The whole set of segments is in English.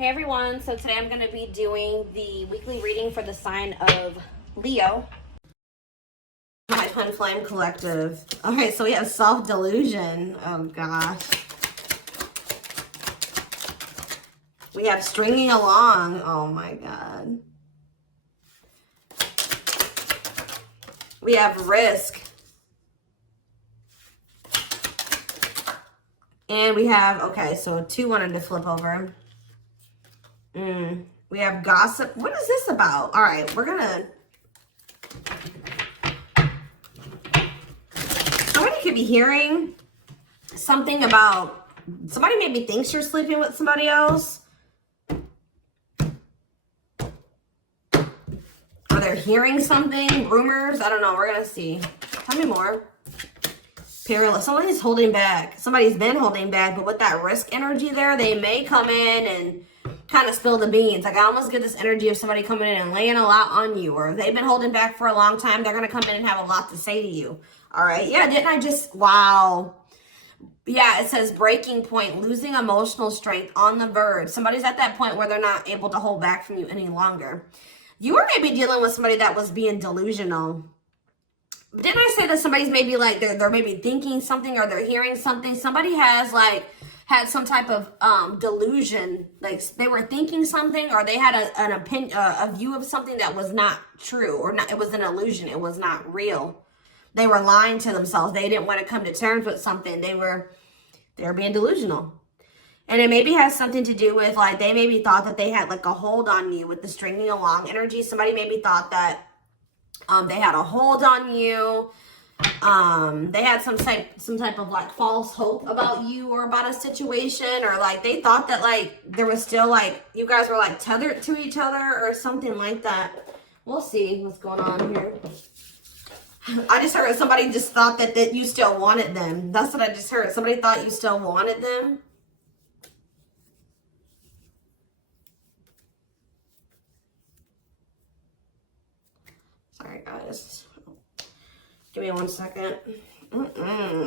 Hey everyone, so today I'm going to be doing the weekly reading for the sign of Leo. My Twin Flame Collective. Okay, so we have self-delusion. Oh gosh. We have stringing along. Oh my god. We have risk. And we have, okay, so two wanted to flip over. We have gossip. What is this about? All right, we're gonna. Somebody could be hearing something about. Somebody maybe thinks you're sleeping with somebody else. Or they're hearing something, rumors. I don't know. We're gonna see. Tell me more. Perilous. Somebody's holding back. Somebody's been holding back, but with that risk energy there, they may come in and kind of spill the beans. Like I almost get this energy of somebody coming in and laying a lot on you, or if they've been holding back for a long time, they're going to come in and have a lot to say to you. All right. Yeah. Didn't I just, wow. Yeah. It says breaking point, losing emotional strength, on the verge. Somebody's at that point where they're not able to hold back from you any longer. You were maybe dealing with somebody that was being delusional. Didn't I say that somebody's maybe like, they're maybe thinking something or they're hearing something? Somebody has like, had some type of delusion, like they were thinking something, or they had an opinion, a view of something that was not true, or not. It was an illusion. It was not real. They were lying to themselves. They didn't want to come to terms with something. They were being delusional, and it maybe has something to do with like they maybe thought that they had like a hold on you with the stringing along energy. Somebody maybe thought that they had a hold on you. They had some type of like false hope about you or about a situation, or like they thought that like there was still like you guys were like tethered to each other or something like that. We'll see what's going on here. I just heard somebody just thought that you still wanted them. That's what I just heard. Somebody thought you still wanted them. Sorry guys. Give me 1 second.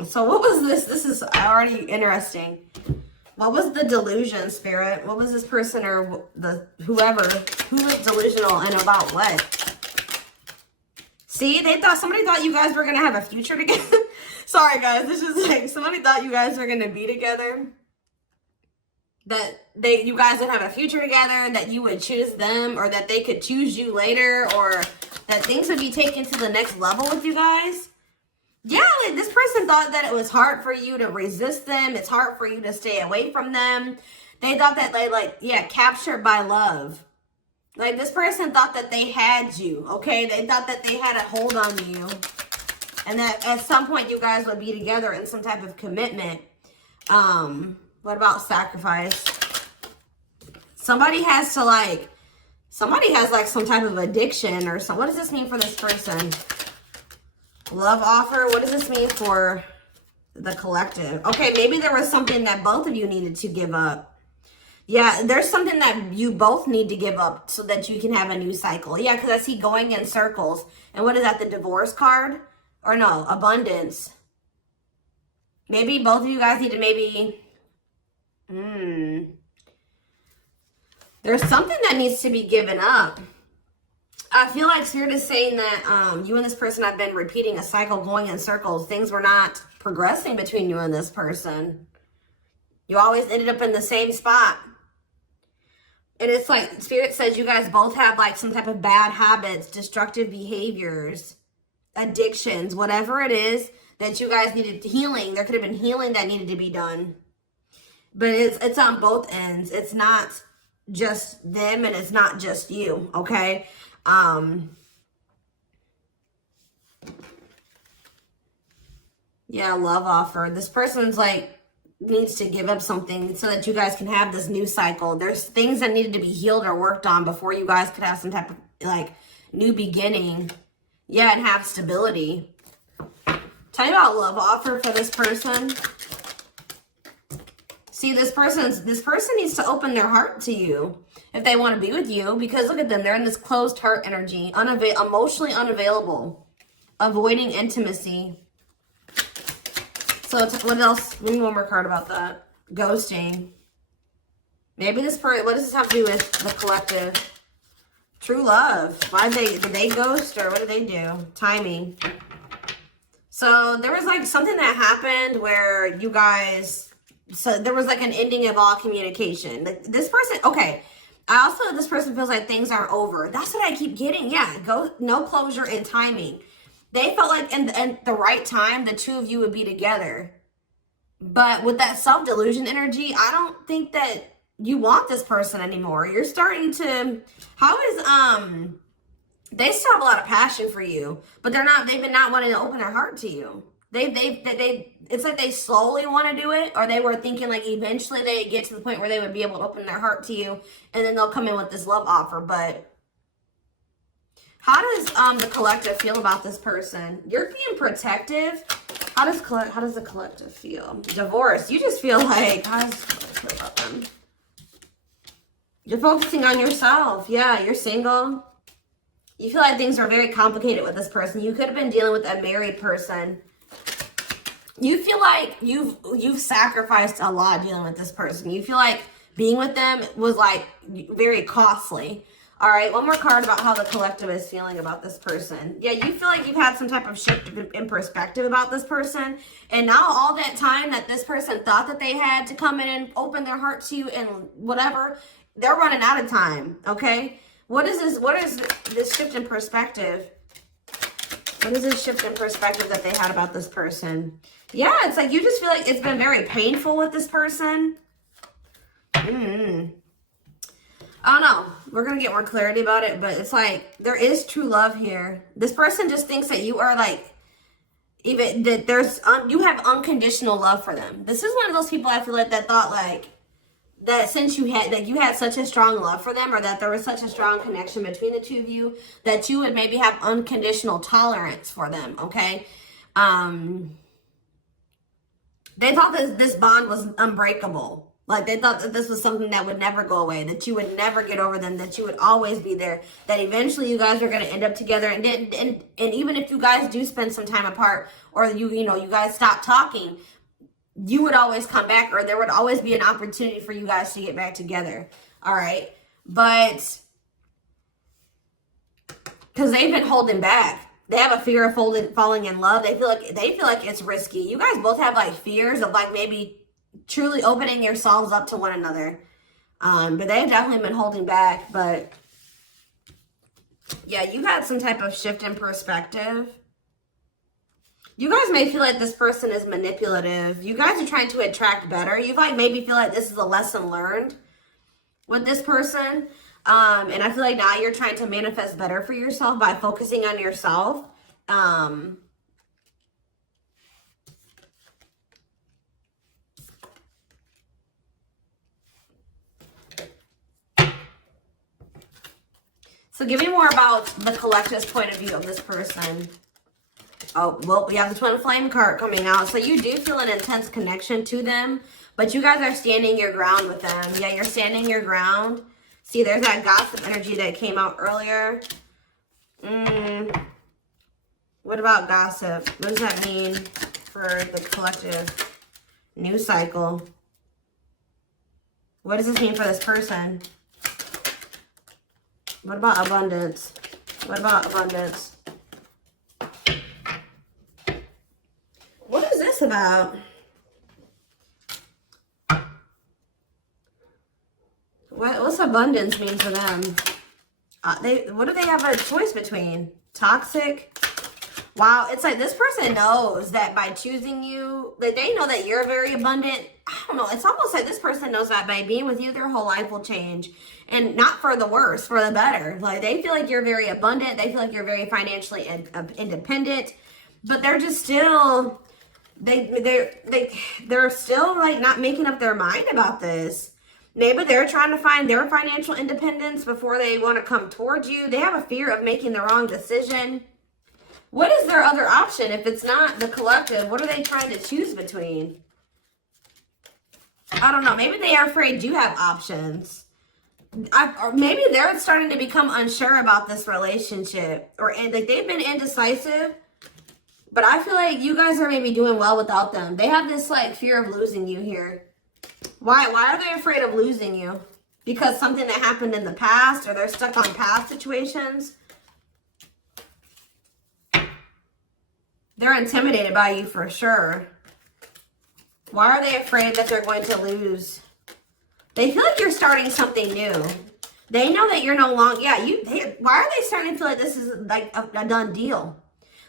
So what was this? This is already interesting. What was the delusion, Spirit? What was this person or the whoever who was delusional and about what? See, somebody thought you guys were gonna have a future together. Sorry guys, this is like somebody thought you guys were gonna be together. That you guys would have a future together, that you would choose them, or that they could choose you later, or that things would be taken to the next level with you guys. Yeah, like this person thought that it was hard for you to resist them. It's hard for you to stay away from them. They thought that captured by love. Like this person thought that they had you, okay? They thought that they had a hold on you. And that at some point you guys would be together in some type of commitment. What about sacrifice? Somebody has some type of addiction or something. What does this mean for this person? Love offer. What does this mean for the collective? Okay, maybe there was something that both of you needed to give up. Yeah, there's something that you both need to give up so that you can have a new cycle. Yeah, because I see going in circles. And what is that, the divorce card? Or no, abundance. Maybe both of you guys need to maybe... There's something that needs to be given up. I feel like Spirit is saying that you and this person have been repeating a cycle, going in circles. Things were not progressing between you and this person. You always ended up in the same spot. And it's like Spirit says you guys both have like some type of bad habits, destructive behaviors, addictions, whatever it is that you guys needed healing. There could have been healing that needed to be done. But it's on both ends. It's not just them and it's not just you, okay? Yeah, love offer. This person's like needs to give up something so that you guys can have this new cycle. There's things that needed to be healed or worked on before you guys could have some type of like new beginning. Yeah, and have stability. Tell me about love offer for this person. See, this person needs to open their heart to you if they want to be with you, because look at them. They're in this closed heart energy, emotionally unavailable, avoiding intimacy. So what else? We need one more card about that. Ghosting. Maybe Maybe this person, what does this have to do with the collective? True love. Did they ghost or what did they do? Timing. So there was like something that happened where you guys, so there was like an ending of all communication. Like this person, okay. This person feels like things are over. That's what I keep getting. Yeah, no closure and timing. They felt like in the right time, the two of you would be together. But with that self-delusion energy, I don't think that you want this person anymore. You're starting to, they still have a lot of passion for you, but they've been not wanting to open their heart to you. It's like they slowly want to do it, or they were thinking like eventually they get to the point where they would be able to open their heart to you, and then they'll come in with this love offer. But how does the collective feel about this person? You're being protective. How does the collective feel? Divorce. You just feel like, how does the collective feel about them? You're focusing on yourself. Yeah, you're single. You feel like things are very complicated with this person. You could have been dealing with a married person. You feel like you've sacrificed a lot dealing with this person. You feel like being with them was like very costly. All right, one more card about how the collective is feeling about this person. Yeah, you feel like you've had some type of shift in perspective about this person. And now all that time that this person thought that they had to come in and open their heart to you and whatever, they're running out of time, okay? What is this shift in perspective? What is this shift in perspective that they had about this person? Yeah, it's like you just feel like it's been very painful with this person. I don't know. We're going to get more clarity about it, but it's like there is true love here. This person just thinks that you are like, even that you have unconditional love for them. This is one of those people I feel like that thought like, that since you had such a strong love for them, or that there was such a strong connection between the two of you, that you would maybe have unconditional tolerance for them, okay? They thought that this bond was unbreakable. Like they thought that this was something that would never go away, that you would never get over them, that you would always be there, that eventually you guys are going to end up together. And even if you guys do spend some time apart, or you guys stop talking, you would always come back, or there would always be an opportunity for you guys to get back together. All right. But because they've been holding back. They have a fear of falling in love. They feel like it's risky. You guys both have like fears of like maybe truly opening yourselves up to one another. But they've definitely been holding back. But yeah, you had some type of shift in perspective. You guys may feel like this person is manipulative. You guys are trying to attract better. You like maybe feel like this is a lesson learned with this person. And I feel like now you're trying to manifest better for yourself by focusing on yourself. So give me more about the collective's point of view of this person. Oh, well, we have the Twin Flame card coming out. So you do feel an intense connection to them, but you guys are standing your ground with them. Yeah, you're standing your ground. See, there's that gossip energy that came out earlier. What about gossip? What does that mean for the collective? New cycle. What does this mean for this person? What about abundance? What about abundance? What is this about? What's abundance mean for them? What do they have a choice between? Toxic? Wow, it's like this person knows that by choosing you, that they know that you're very abundant. I don't know. It's almost like this person knows that by being with you, their whole life will change. And not for the worse, for the better. Like they feel like you're very abundant. They feel like you're very financially independent. But they're just still, they're still like not making up their mind about this. Maybe they're trying to find their financial independence before they want to come towards you. They have a fear of making the wrong decision. What is their other option? If it's not the collective, what are they trying to choose between? I don't know. Maybe they are afraid you have options. Or maybe they're starting to become unsure about this relationship. And like they've been indecisive. But I feel like you guys are maybe doing well without them. They have this like fear of losing you here. Why are they afraid of losing you? Because something that happened in the past, or they're stuck on past situations? They're intimidated by you for sure. Why are they afraid that they're going to lose? They feel like you're starting something new. They know that you're no longer, why are they starting to feel like this is like a done deal?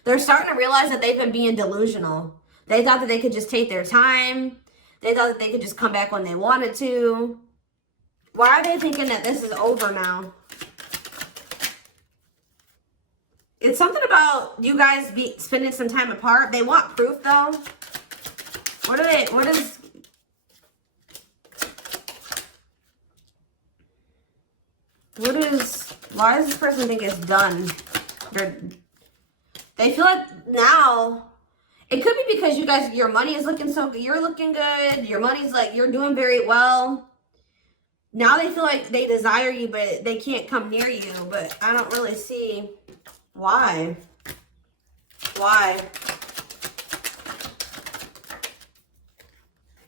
They're starting to realize that they've been being delusional. They thought that they could just take their time. They thought that they could just come back when they wanted to. Why are they thinking that this is over now? It's something about you guys spending some time apart. They want proof though. Why does this person think it's done? They feel like now, it could be because you guys, your money is looking so good. You're looking good. Your money's like, you're doing very well. Now they feel like they desire you, but they can't come near you. But I don't really see why. Why?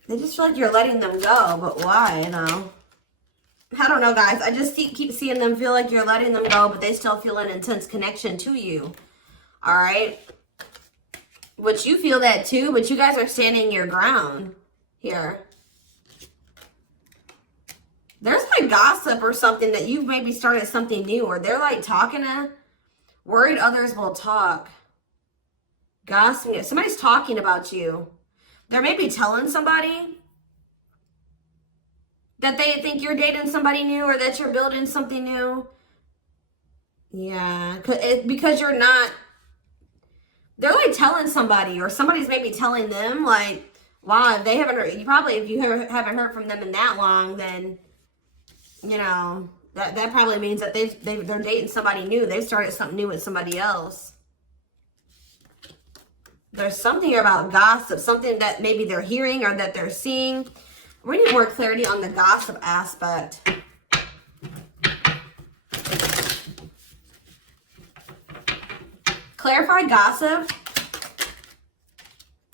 They just feel like you're letting them go, but why, though? I don't know, guys. I just keep seeing them feel like you're letting them go, but they still feel an intense connection to you. All right? Which you feel that too, but you guys are standing your ground here. There's like gossip or something that you've maybe started something new, or they're like talking to, worried others will talk. Gossiping. Somebody's talking about you. They're maybe telling somebody that they think you're dating somebody new, or that you're building something new. Yeah, because you're not, they're like telling somebody, or somebody's maybe telling them like, wow, if they haven't heard, if you haven't heard from them in that long, then, you know, that probably means that they're dating somebody new. They've started something new with somebody else. There's something about gossip, something that maybe they're hearing or that they're seeing. We need more clarity on the gossip aspect. Clarify gossip.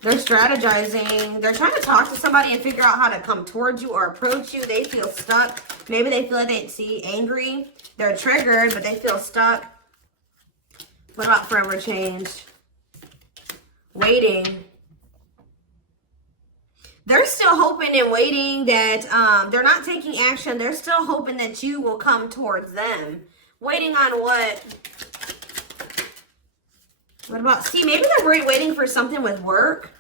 They're strategizing. They're trying to talk to somebody and figure out how to come towards you or approach you. They feel stuck. Maybe they feel like they see angry. They're triggered, but they feel stuck. What about forever change? Waiting. They're still hoping and waiting that they're not taking action. They're still hoping that you will come towards them. Waiting on what? What about, see, maybe they're waiting for something with work.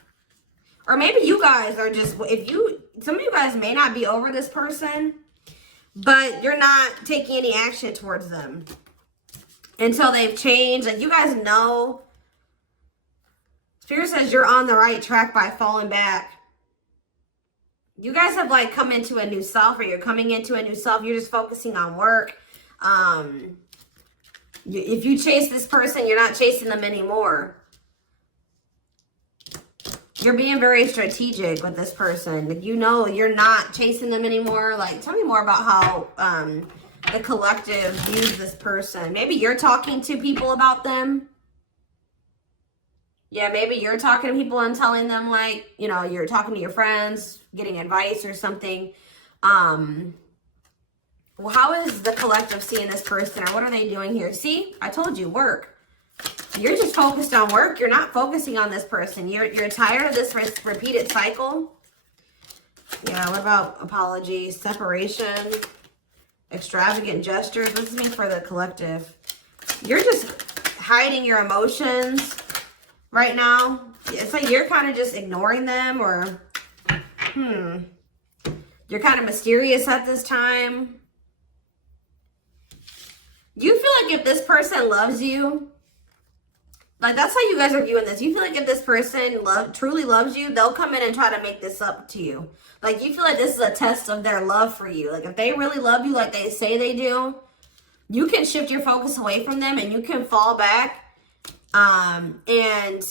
Or maybe you guys are just, some of you guys may not be over this person, but you're not taking any action towards them until they've changed. Like, you guys know, Spirit says you're on the right track by falling back. You guys have like come into a new self, or you're coming into a new self. You're just focusing on work. If you chase this person, you're not chasing them anymore. You're being very strategic with this person. Like, you know, you're not chasing them anymore. Like, tell me more about how the collective views this person. Maybe you're talking to people about them. Yeah, maybe you're talking to people and telling them, like, you know, you're talking to your friends, getting advice or something. Well, how is the collective seeing this person, or what are they doing here? See, I told you, work. You're just focused on work. You're not focusing on this person. You're tired of this repeated cycle. Yeah, what about apologies, separation, extravagant gestures? What does this mean for the collective? You're just hiding your emotions right now. It's like you're kind of just ignoring them, or you're kind of mysterious at this time. You feel like if this person loves you, like, that's how you guys are viewing this. You feel like if this person truly loves you, they'll come in and try to make this up to you. Like, you feel like this is a test of their love for you. Like, if they really love you like they say they do, you can shift your focus away from them and you can fall back. And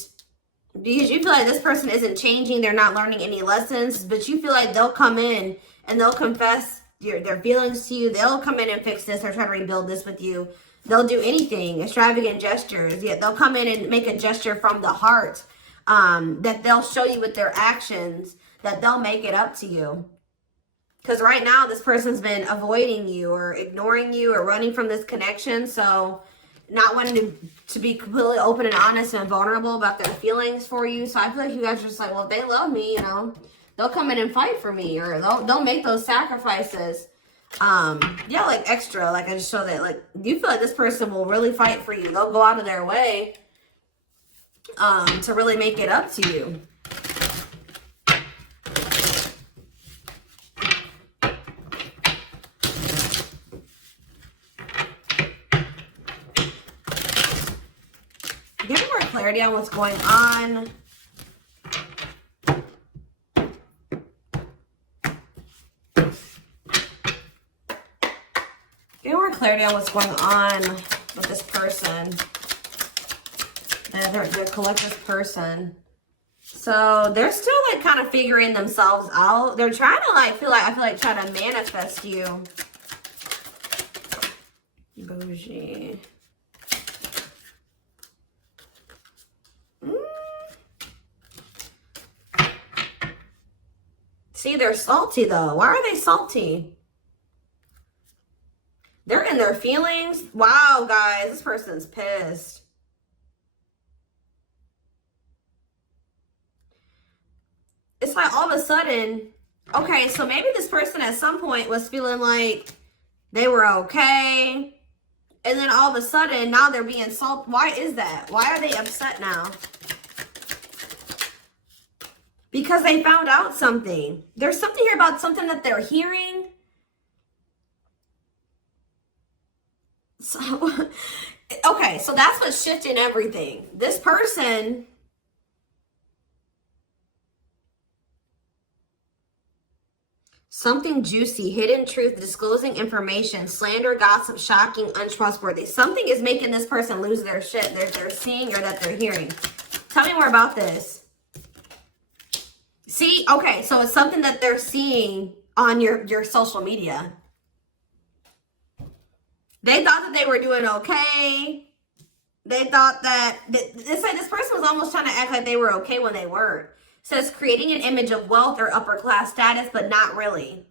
because you feel like this person isn't changing, they're not learning any lessons, but you feel like they'll come in and they'll confess their feelings to you. They'll come in and fix this or try to rebuild this with you. They'll do anything, extravagant gestures. Yeah, they'll come in and make a gesture from the heart that they'll show you with their actions, that they'll make it up to you. Because right now, this person's been avoiding you or ignoring you or running from this connection. So not wanting to be completely open and honest and vulnerable about their feelings for you. So I feel like you guys are just like, well, if they love me, you know, they'll come in and fight for me, or they'll make those sacrifices. Yeah, like extra. Like I just show that, like, you feel like this person will really fight for you. They'll go out of their way to really make it up to you. Give me more clarity on what's going on. Give me more clarity on what's going on with this person. The collective person. So they're still like kind of figuring themselves out. They're trying to like I feel like try to manifest you. Bougie. See, they're salty though. Why are they salty? They're in their feelings. Wow, guys, this person's pissed. It's like all of a sudden, okay, so maybe this person at some point was feeling like they were okay. And then all of a sudden, now they're being salty. Why is that? Why are they upset now? Because they found out something. There's something here about something that they're hearing. So, okay, so that's what's shifting everything. This person, something juicy, hidden truth, disclosing information, slander, gossip, shocking, untrustworthy. Something is making this person lose their shit. They're seeing or that they're hearing. Tell me more about this. See, okay, so it's something that they're seeing on your social media. They thought that they were doing okay. They thought that, it's like this person was almost trying to act like they were okay when they weren't. It says creating an image of wealth or upper class status, but not really.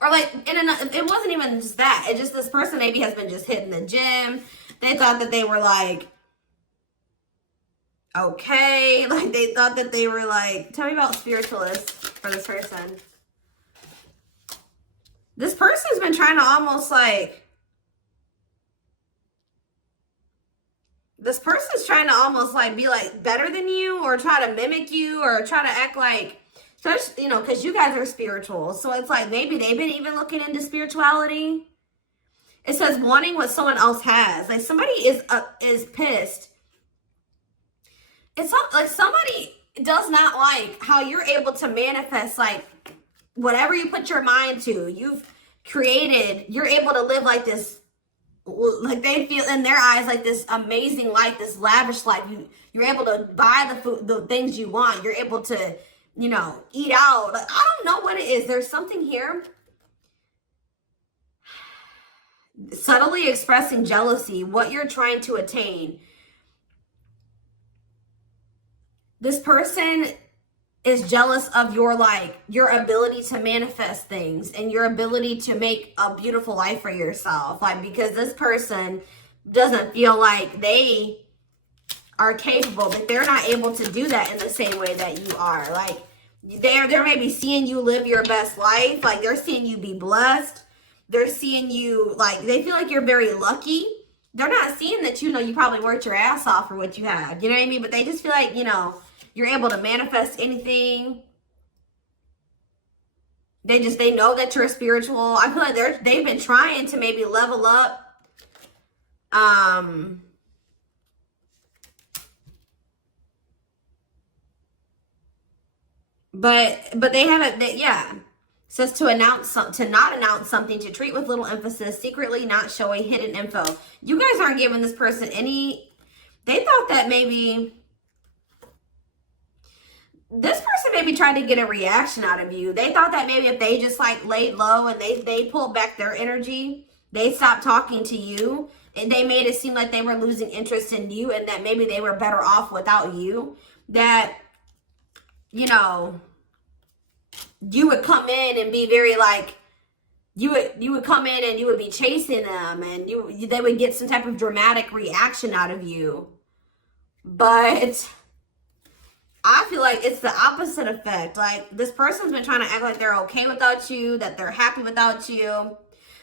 Or like, it wasn't even just that. It just, this person maybe has been just hitting the gym. They thought that they were like, okay. Like they thought that they were like, tell me about spiritualists for this person. This person's been trying to almost like, this person's trying to almost like be like better than you, or try to mimic you, or try to act like, you know, because you guys are spiritual. So it's like maybe they've been even looking into spirituality. It says wanting what someone else has. Like somebody is pissed. It's not like somebody does not like how you're able to manifest like whatever you put your mind to. You've created, you're able to live like this, like they feel in their eyes like this amazing life, this lavish life. You're able to buy the food, the things you want. You're able to, you know, eat out. Like, I don't know what it is. There's something here. Subtly expressing jealousy, what you're trying to attain. This person is jealous of your, like, your ability to manifest things and your ability to make a beautiful life for yourself. Like, because this person doesn't feel like they are capable, that they're not able to do that in the same way that you are. Like, they're maybe seeing you live your best life. Like, they're seeing you be blessed. They're seeing you, like, they feel like you're very lucky. They're not seeing that, you know, you probably worked your ass off for what you have. You know what I mean? But they just feel like, you know, you're able to manifest anything. They know that you're spiritual. I feel like they've been trying to maybe level up. But they haven't, yeah. It says to not announce something, to treat with little emphasis, secretly not showing hidden info. You guys aren't giving this person any, they thought that maybe this person maybe tried to get a reaction out of you. They thought that maybe if they just like laid low and they pulled back their energy, they stopped talking to you, and they made it seem like they were losing interest in you, and that maybe they were better off without you. That, you know, you would come in and be very like, you would come in and you would be chasing them, and they would get some type of dramatic reaction out of you. But I feel like it's the opposite effect. Like, this person's been trying to act like they're okay without you, that they're happy without you.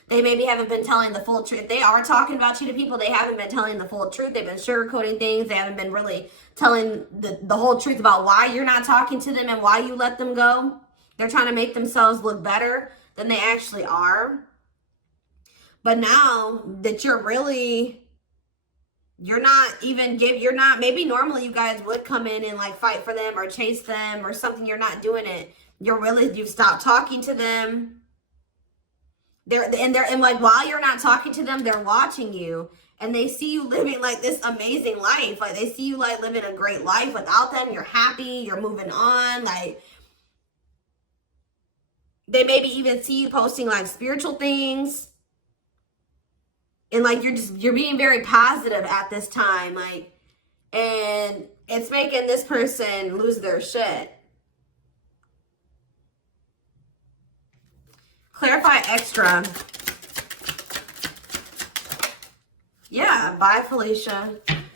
They maybe haven't been telling the full truth. If they are talking about you to people, they haven't been telling the full truth. They've been sugarcoating things. They haven't been really telling the whole truth about why you're not talking to them and why you let them go. They're trying to make themselves look better than they actually are. But now that maybe normally you guys would come in and like fight for them or chase them or something. You're not doing it. You've stopped talking to them. And like, while you're not talking to them, they're watching you, and they see you living like this amazing life. Like, they see you like living a great life without them. You're happy, you're moving on. Like, they maybe even see you posting like spiritual things. And like, you're being very positive at this time. Like, and it's making this person lose their shit. Clarify extra. Yeah, bye, Felicia.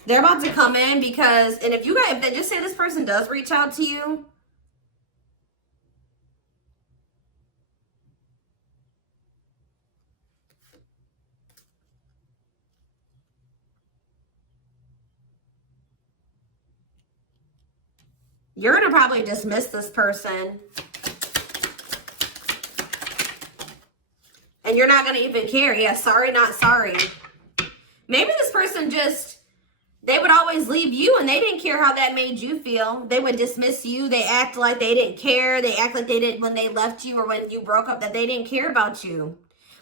They're about to come in because, and if they just say this person does reach out to you, you're going to probably dismiss this person. And you're not going to even care. Yeah, sorry, not sorry. Maybe this person they would always leave you and they didn't care how that made you feel. They would dismiss you. They act like they didn't care. They act like they didn't when they left you or when you broke up, that they didn't care about you.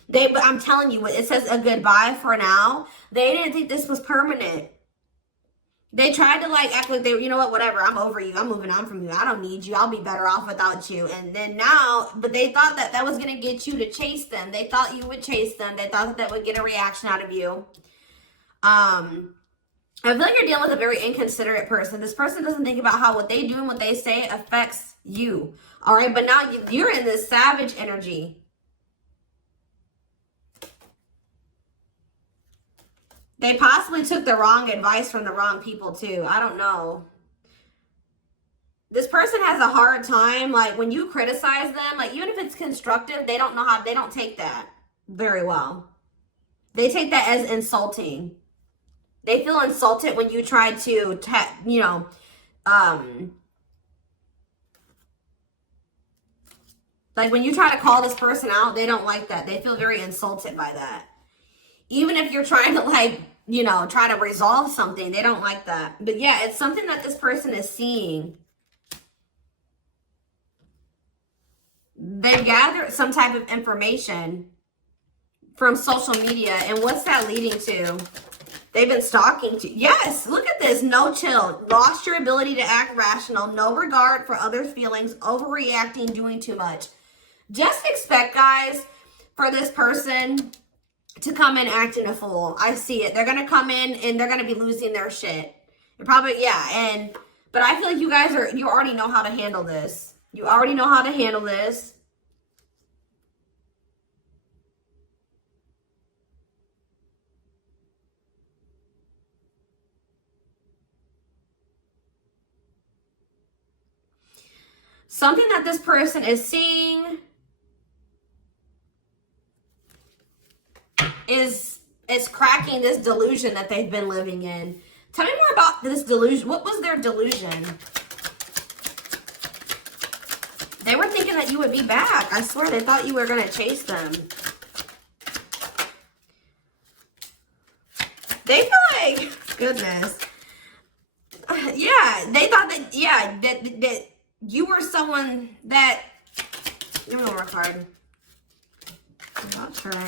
But I'm telling you, it says a goodbye for now. They didn't think this was permanent. They tried to like act like you know what, whatever, I'm over you. I'm moving on from you. I don't need you. I'll be better off without you. And then now, but they thought that was going to get you to chase them. They thought you would chase them. They thought that would get a reaction out of you. I feel like you're dealing with a very inconsiderate person. This person doesn't think about how what they do and what they say affects you. All right, but now you're in this savage energy. They possibly took the wrong advice from the wrong people too. I don't know. This person has a hard time, like when you criticize them, like even if it's constructive, they don't take that very well. They take that as insulting. They feel insulted when you try to, like when you try to call this person out, they don't like that. They feel very insulted by that. Even if you're trying to like, try to resolve something, they don't like that. But yeah, it's something that this person is seeing. They've gathered some type of information from social media. And what's that leading to? They've been stalking you. Yes, look at this. No chill. Lost your ability to act rational. No regard for others' feelings. Overreacting. Doing too much. Just expect, guys, for this person to come in acting a fool. I see it. They're going to come in and they're going to be losing their shit. They're probably, yeah. But I feel like you already know how to handle this. You already know how to handle this. Something that this person is seeing is cracking this delusion that they've been living in. Tell me more about this delusion. What was their delusion? They were thinking that you would be back. I swear, they thought you were going to chase them. They feel like, goodness. Yeah, they thought that, yeah, that you were someone that, give me one more card. I'll try.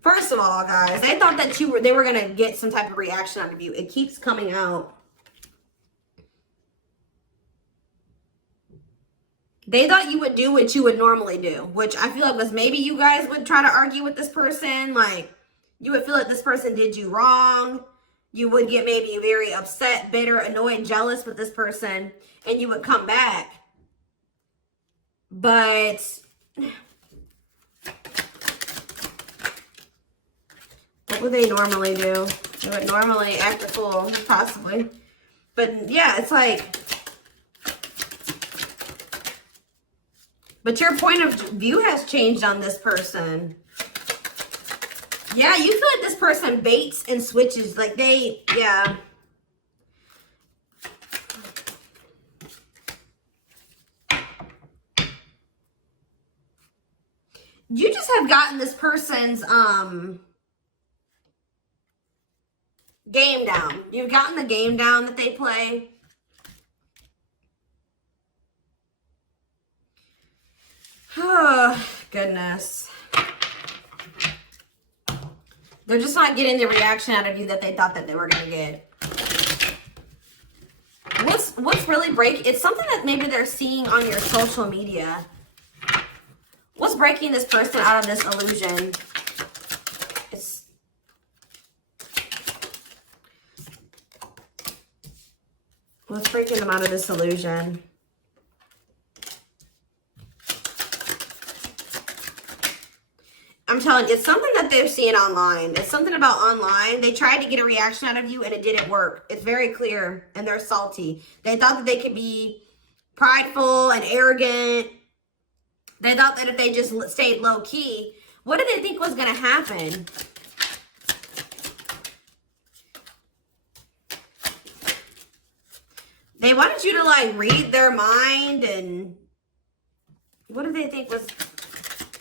First of all, guys, they thought that they were going to get some type of reaction out of you. It keeps coming out. They thought you would do what you would normally do, which I feel like was maybe you guys would try to argue with this person. Like, you would feel like this person did you wrong. You would get maybe very upset, bitter, annoyed, jealous with this person, and you would come back. But what would they normally do? They would normally act a fool, possibly. But yeah, it's like, but your point of view has changed on this person. Yeah, you feel like this person baits and switches. Like they, yeah. You just have gotten this person's game down. You've gotten the game down that they play. Oh, goodness. They're just not getting the reaction out of you that they thought that they were going to get. What's really breaking? It's something that maybe they're seeing on your social media. What's breaking this person out of this illusion? What's breaking them out of this illusion? I'm telling you, it's something that they're seeing online. It's something about online. They tried to get a reaction out of you and it didn't work. It's very clear and they're salty. They thought that they could be prideful and arrogant. They thought that if they just stayed low key, what did they think was going to happen? They wanted you to like read their mind, and what did they think was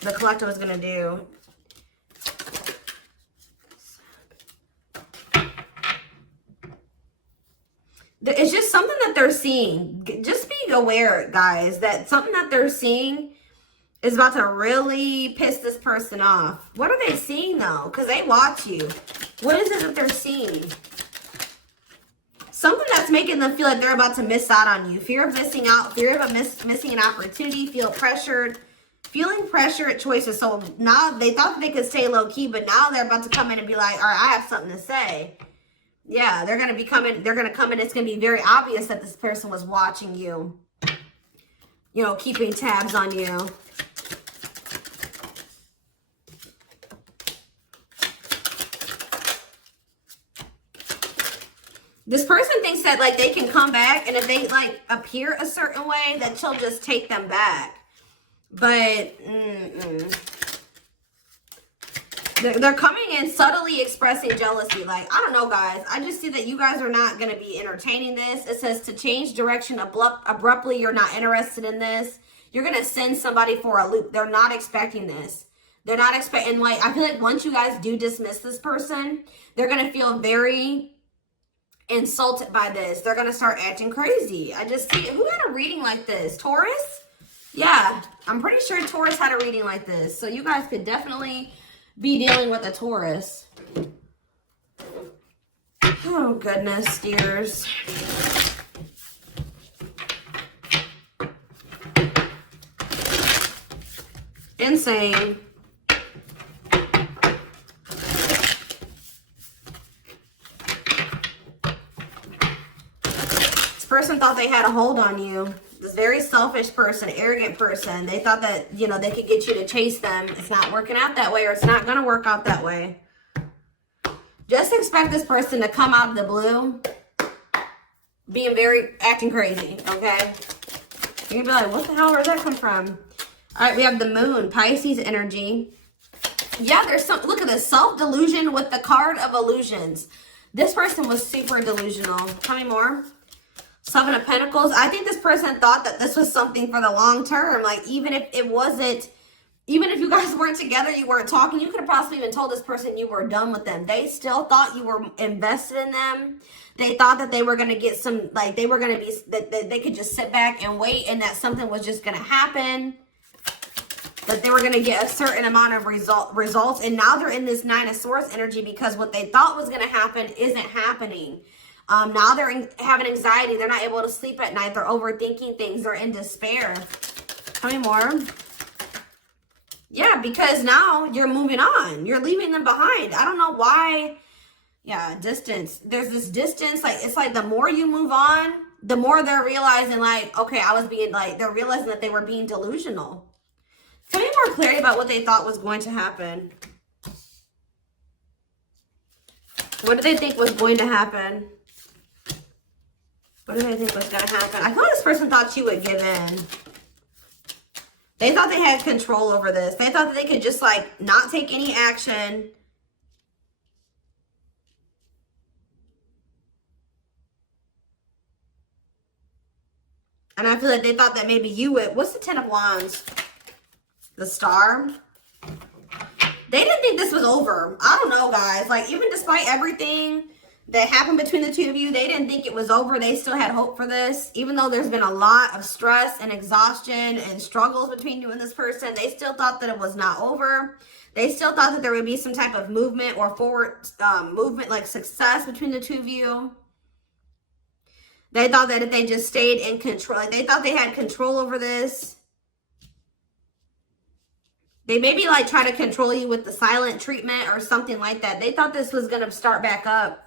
the collective was going to do? It's just something that they're seeing. Just be aware, guys, that something that they're seeing is about to really piss this person off. What are they seeing, though? Because they watch you. What is it that they're seeing? Something that's making them feel like they're about to miss out on you. Fear of missing out. Fear of missing an opportunity. Feel pressured. Feeling pressure at choices. So now they thought that they could stay low-key, but now they're about to come in and be like, all right, I have something to say. Yeah, they're going to be coming. They're going to come in. It's going to be very obvious that this person was watching you. You know, keeping tabs on you. This person thinks that, like, they can come back, and if they, like, appear a certain way, that she'll just take them back. But, They're coming in subtly expressing jealousy. Like, I don't know, guys. I just see that you guys are not going to be entertaining this. It says to change direction abruptly. You're not interested in this. You're going to send somebody for a loop. They're not expecting this. They're not expecting, like, I feel like once you guys do dismiss this person, they're going to feel very insulted by this. They're going to start acting crazy. I just see, who had a reading like this? Taurus? Yeah, I'm pretty sure Taurus had a reading like this. So you guys could definitely be dealing with a Taurus. Oh, goodness, dears. Insane. This person thought they had a hold on you. This very selfish person, arrogant person. They thought that, you know, they could get you to chase them. It's not working out that way, or it's not going to work out that way. Just expect this person to come out of the blue being acting crazy, okay? You're going to be like, what the hell, where'd that come from? All right, we have the moon, Pisces energy. Yeah, there's some, look at this, self-delusion with the card of illusions. This person was super delusional. Tell me more. Seven of Pentacles. I think this person thought that this was something for the long term. Like, even if it wasn't, even if you guys weren't together, you weren't talking, you could have possibly even told this person you were done with them. They still thought you were invested in them. They thought that they were going to get some, like, they were going to be, that they could just sit back and wait, and that something was just going to happen. That they were going to get a certain amount of results. And now they're in this Nine of Swords energy because what they thought was going to happen isn't happening. Now they're having anxiety. They're not able to sleep at night. They're overthinking things. They're in despair. Tell me more. Yeah, because now you're moving on. You're leaving them behind. I don't know why Yeah, distance. There's this distance, like, it's like the more you move on, the more they're realizing, like, okay, I was being, like, they're realizing that they were being delusional. Tell me more clarity about what they thought was going to happen. What did they think was going to happen? What did they think was going to happen? I thought this person thought you would give in. They thought they had control over this. They thought that they could just, like, not take any action. And I feel like they thought that maybe you would. What's the 10 of Wands? The Star. They didn't think this was over. I don't know, guys. Like, even despite everything that happened between the two of you, they didn't think it was over. They still had hope for this. Even though there's been a lot of stress and exhaustion and struggles between you and this person, they still thought that it was not over. They still thought that there would be some type of movement or forward movement, like success between the two of you. They thought that if they just stayed in control, like they thought they had control over this. They maybe like try to control you with the silent treatment or something like that. They thought this was going to start back up.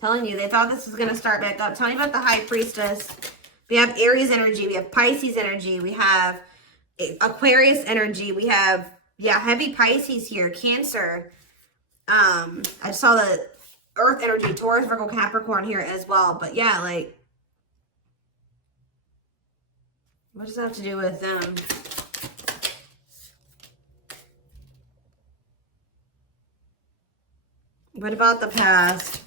Telling you, they thought this was going to start back up. Tell me about the High Priestess. We have Aries energy. We have Pisces energy. We have Aquarius energy. We have, yeah, heavy Pisces here. Cancer. I saw the Earth energy, Taurus, Virgo, Capricorn here as well. But yeah, like, what does that have to do with them? What about the past?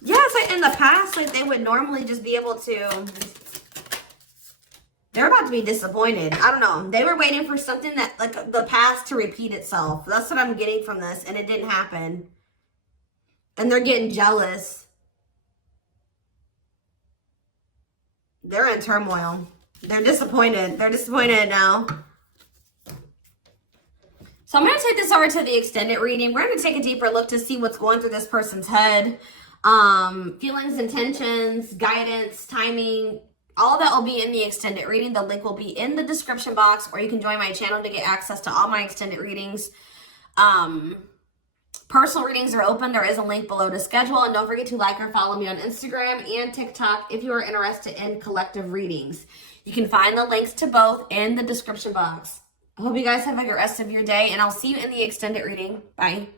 Yeah, it's like in the past, like they would normally just be able to, they're about to be disappointed. I don't know. They were waiting for something that, like the past to repeat itself. That's what I'm getting from this. And it didn't happen. And they're getting jealous. They're in turmoil. They're disappointed. They're disappointed now. So I'm going to take this over to the extended reading. We're going to take a deeper look to see what's going through this person's head. Feelings, intentions, guidance, timing, all that will be in the extended reading. The link will be in the description box, or you can join my channel to get access to all my extended readings. Personal readings are open. There is a link below to schedule. And don't forget to like or follow me on Instagram and TikTok if you are interested in collective readings. You can find the links to both in the description box. I hope you guys have a good rest of your day, and I'll see you in the extended reading. Bye.